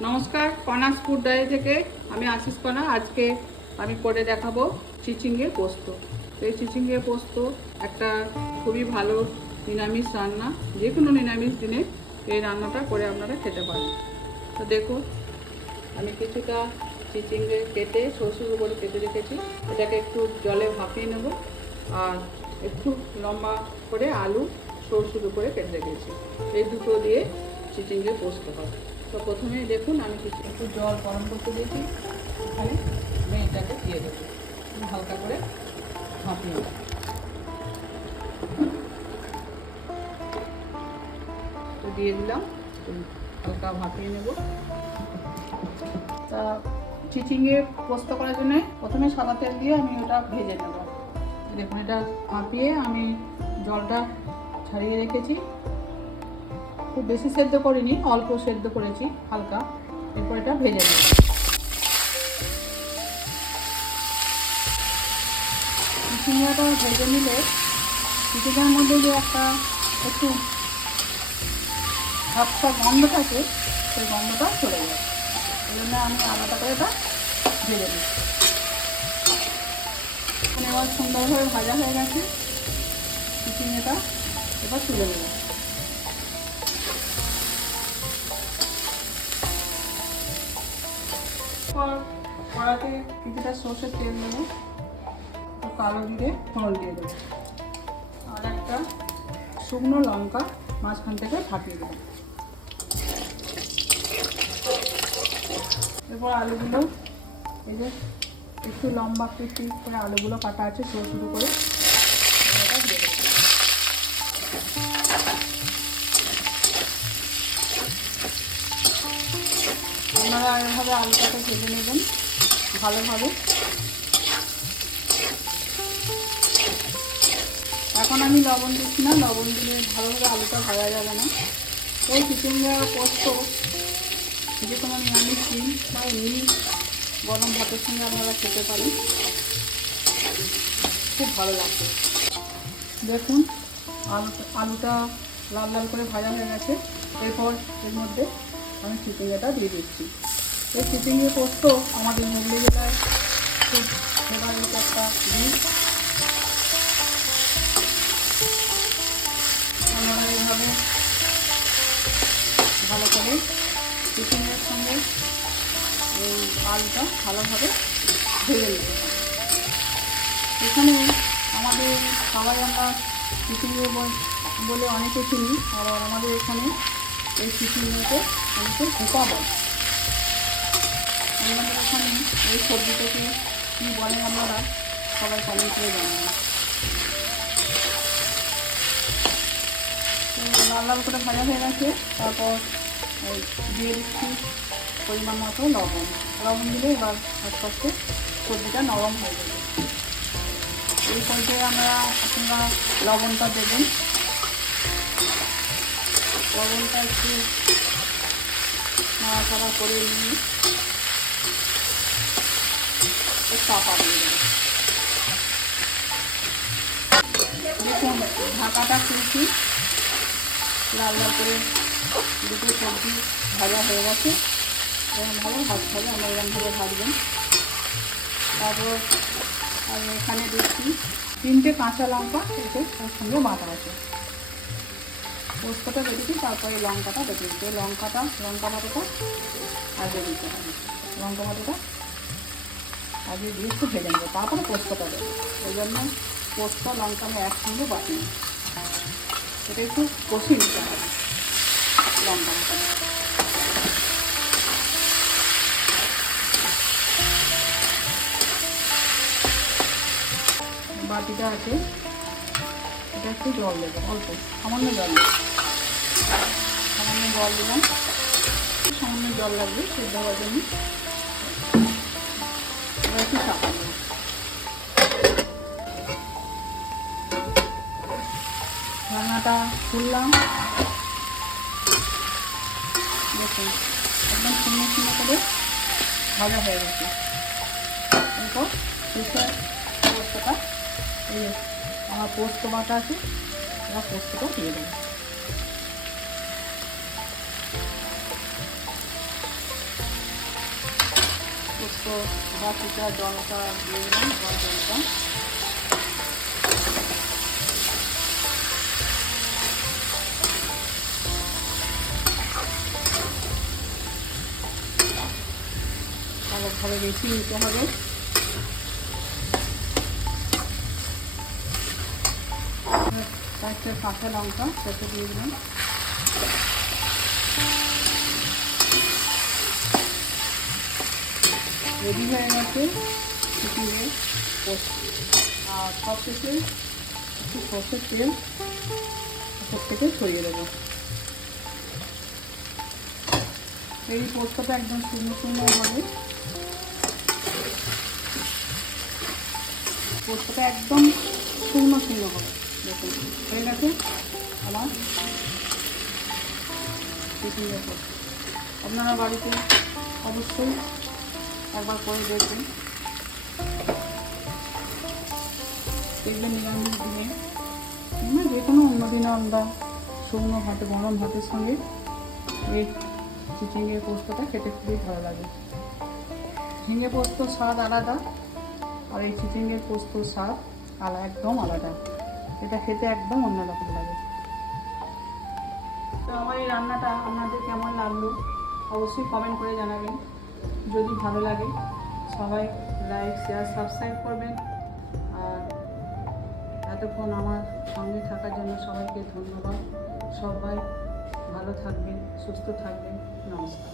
নমস্কার, কণাস food diary থেকে আমি আশিস কণা। আজকে আমি করে দেখাবো চিচিঙ্গে পোস্ত। এই চিচিঙ্গে পোস্ত একটা খুবই ভালো নিরামিষ রান্না। যে কোনো নিরামিষ দিনে এই রান্নাটা করে আপনারা খেতে পারেন। তো দেখুন, আমি কিছুটা চিচিঙ্গে কেটে সরু করে কেটে রেখেছি। এটাকে একটু জলে ভাপিয়ে নেব। আর একটু লম্বা করে আলু সরু করে কেটে রেখেছি। এই দুটো দিয়ে চিচিঙ্গে পোস্ত হবে। তো প্রথমে দেখুন, আমি একটু জল গরম করতে দিয়েছি। এখানে আমি এটাকে দিয়ে দেবো, হালকা করে ভাপিয়ে নেব। তো দিয়ে দিলাম, হালকা ভাপিয়ে নেব। তা চিচিঙ্গে পোস্ত করার জন্য প্রথমে সাদা তেল দিয়ে আমি ওটা ভেজে নেব। দেখুন, এটা ভাপিয়ে আমি জলটা ছাড়িয়ে রেখেছি। খুব বেশি সেদ্ধ করিনি, অল্প সেদ্ধ করেছি হালকা। এরপর এটা ভেজে নেব। চিচিঙ্গাটা ভেজে নিলে চিচিঙ্গার মধ্যে যে একটা একটু ঝাপসা গন্ধ থাকে, সেই গন্ধটা চলে যায়। এই জন্য আমি আলাদা করে এটা ভেজে নিই। এখানে এবার সুন্দরভাবে ভাজা হয়ে গেছে চিচিঙ্গাটা। এবার তুলে নেব। কড়াতে কিছুটা সর্ষের তেল নেব, কালো জিরে ফোড়ন দিয়ে দেবো, আর একটা শুকনো লঙ্কা মাঝখান থেকে ফাটিয়ে দেবো। এরপর আলুগুলো, এই যে একটু লম্বা পিস করে আলুগুলো কাটা আছে সরু করে, এটা দিয়ে দেবো। আপনারা এভাবে আলুটাকে ভেজে নেবেন ভালোভাবে। এখন আমি লবণ দিচ্ছি না, লবণ দিলে ভালোভাবে আলুটা ভাজা যাবে না। এই চিচিঙ্গা পোস্ত যে কোনো নিরামিষ দিন বা এমনি গরম ভাতের সঙ্গে আপনারা খেতে পারেন, খুব ভালো লাগবে। দেখুন, আলুটা লাল লাল করে ভাজা হয়ে গেছে। এরপর এর মধ্যে আমি চিচিঙ্গাটা দিয়ে দিচ্ছি। এই চিচিঙ্গে পোস্ত আমাদের হুগলি জেলায় খুব ফেভারিট একটা ডিশ। আপনারা এইভাবে ভালো করে চিচিঙ্গের সঙ্গে এই আলুটা ভালোভাবে ভেজে নিতে হবে। এখানে আমাদের সবাই আমরা চিচিঙ্গে বলে অনেকে চিনি, আবার আমাদের এখানে এই চিচিঙ্গাকে অনেকে ভুপা বলে। আমাদের এখানে এই সবজিটাকে কী বলে আপনারা সবাই কমেন্ট করে জানাবেন। লাল লাল করে ভাজা হয়ে গেছে। তারপর দিয়ে দিচ্ছি পরিমাণ মতো লবণ দিলে এবার আস্তে আস্তে সবজিটা নরম হয়ে যাবে। এই পর্যায়ে আপনারা লবণটা দেবেন। লবণটা একটু নাড়াচাড়া করে নিয়ে চাপা দিয়ে দেবেন। দেখুন, ঢাকাটা খুলছি, লাল লাল করে দুটো সবজি ভাজা হয়ে গেছে। এরকম ভালো ভাজতে হবে, আমরা এরকমভাবে ভাজবেন। তারপর আমি এখানে দিচ্ছি 3টে কাঁচা লঙ্কা, এতে ওর সঙ্গে বাটা আছে। পোস্তটা দেখেছি, তারপরে লঙ্কাটা দেখেছি। লঙ্কা বাটাটা আগে দিতে হবে। লঙ্কা বাটাটা আগে দিয়ে একটু ভেজে নেবো, তারপরে পোস্তটা দেবো। ওই জন্য পোস্ত লঙ্কা আমি একসঙ্গে বাটি নিই। এটা একটু কষিয়ে নিতে হবে লঙ্কা বাটাটা। বাটিটা আছে, এটা একটু জল দেবো, অল্প সামান্য জল দেবো। সামান্য জল দিলাম, সামান্য জল লাগবে সেদ্ধ হওয়ার জন্য। এবার একটু চাপা দেবো। রান্নাটা খুললাম, দেখুন একদম সুন্দর সুন্দর করে ভাজা হয়ে গেছে। এরপর শেষে পোস্তটা, এই আমার পোস্ত বাটা আছে, এবার পোস্তটা দিয়ে দেবো। তো বাকিটা জলটা দিয়ে দিলাম, জলটা ভালোভাবে বেশি নিতে হবে। কয়েকটা কাঁচা লঙ্কা সেটা দিয়ে দিলাম। রেডি হয়ে গেছে চিচিঙ্গে পোস্ত। আর সব থেকে একটু সর্ষের তেল উপর থেকে ছড়িয়ে দেবো। এই পোস্তটা একদম শুকনো শুকনো হবে, পোস্তটা একদম শুকনো শুকনো হবে। দেখুন হয়ে গেছে আমার চিচিঙ্গে পোস্ত। আপনারা বাড়িতে অবশ্যই একবার করে দেখবেন, নিরামিষ দিনে যে কোনো অন্য দিনে আমরা শুকনো ভাতে, গরম ভাতের সঙ্গে এই চিচিঙ্গে পোস্তটা খেতে খুবই ভালো লাগে। ঝিঙে পোস্তর স্বাদ আলাদা, আর এই চিচিঙ্গে পোস্তর স্বাদ একদম আলাদা। এটা খেতে একদম অন্যরকম লাগে। তো আমার এই রান্নাটা আপনাদের কেমন লাগলো অবশ্যই কমেন্ট করে জানাবেন। যদি ভালো লাগে সবাই লাইক, শেয়ার, সাবস্ক্রাইব করবেন। আর এতক্ষণ আমার সঙ্গে থাকার জন্য সবাইকে ধন্যবাদ। সবাই ভালো থাকবেন, সুস্থ থাকবেন। নমস্কার।